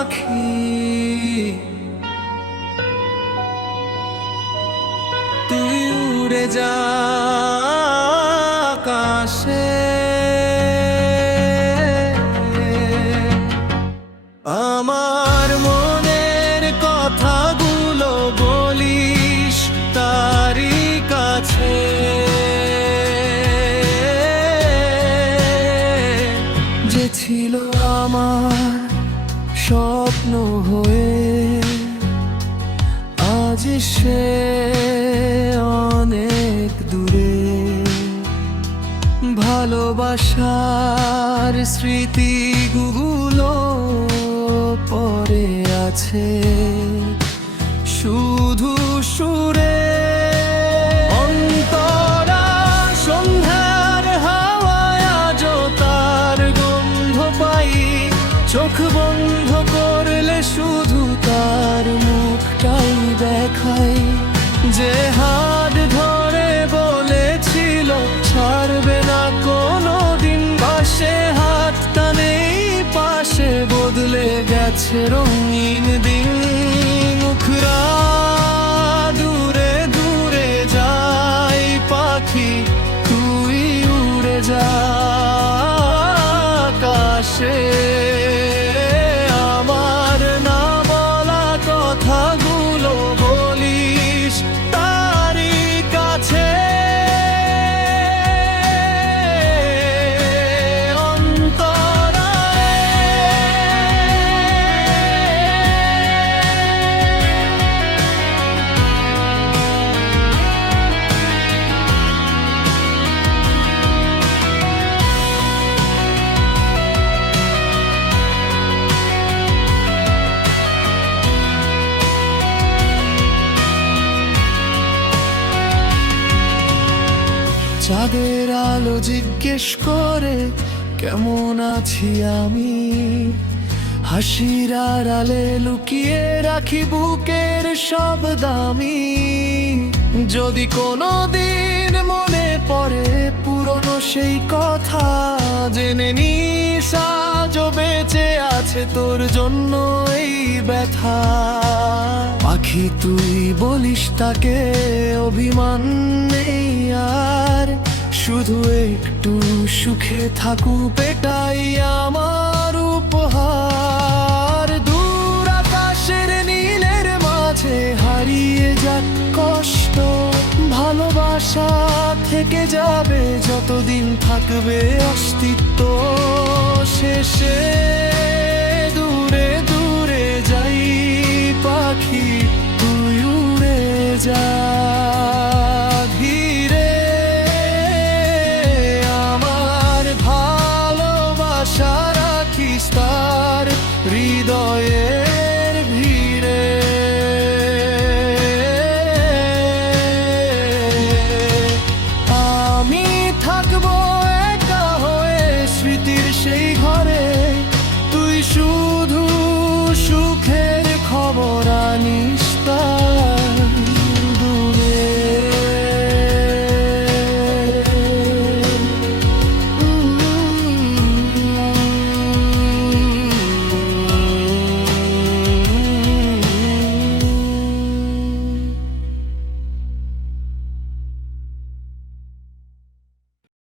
পাখি, তুই উড়ে যা আকাশে। আমার মনের কথাগুলো বলিস তারি কাছে, যে ছিল আমার স্বপ্ন হয়ে আজ সে অনেক দূরে। ভালোবাসার স্মৃতিগুলো পড়ে আছে শুধু সুরে। অন্তরা সন্ধ্যার হাওয়ায় আজও তার গন্ধ পাই, চোখ বন্ধ করলে শুধু তার মুখটাই দেখাই। যে হাত ধরে বলেছিল ছাড়বে না কোনো দিন, পাশে হাতটা নেই পাশে, বদলে গেছে রঙিন দিন। মুখরা দূরে দূরে যায় পাখি, তুই উড়ে যা আকাশে। আমার না বলা কথাগুলো বলিস তারি কাছে। চাঁদের আলো জিজ্ঞেস করে কেমন আছি আমি, হাসির আড়ালে লুকিয়ে রাখি বুকের সব দামি। যদি কোনো দিন মনে পড়ে পুরনো সেই কথা, জেনে নিস আজও বেঁচে আছে তোর জন্য এই ব্যথা। পাখি তুই বলিস তাকে অভিমান নেই আর, শুধু একটু সুখে থাকুক এটাই আমার উপহার। দূর আকাশের নীলের মাঝে হারিয়ে যাক কষ্ট, ভালোবাসা থেকে যাবে যতদিন থাকবে অস্তিত্ব। শেষে দূরে দূরে যাই পাখি, তুই উড়ে যা ধীরে। আমার ভালোবাসা রাখিস তার হৃদয়ে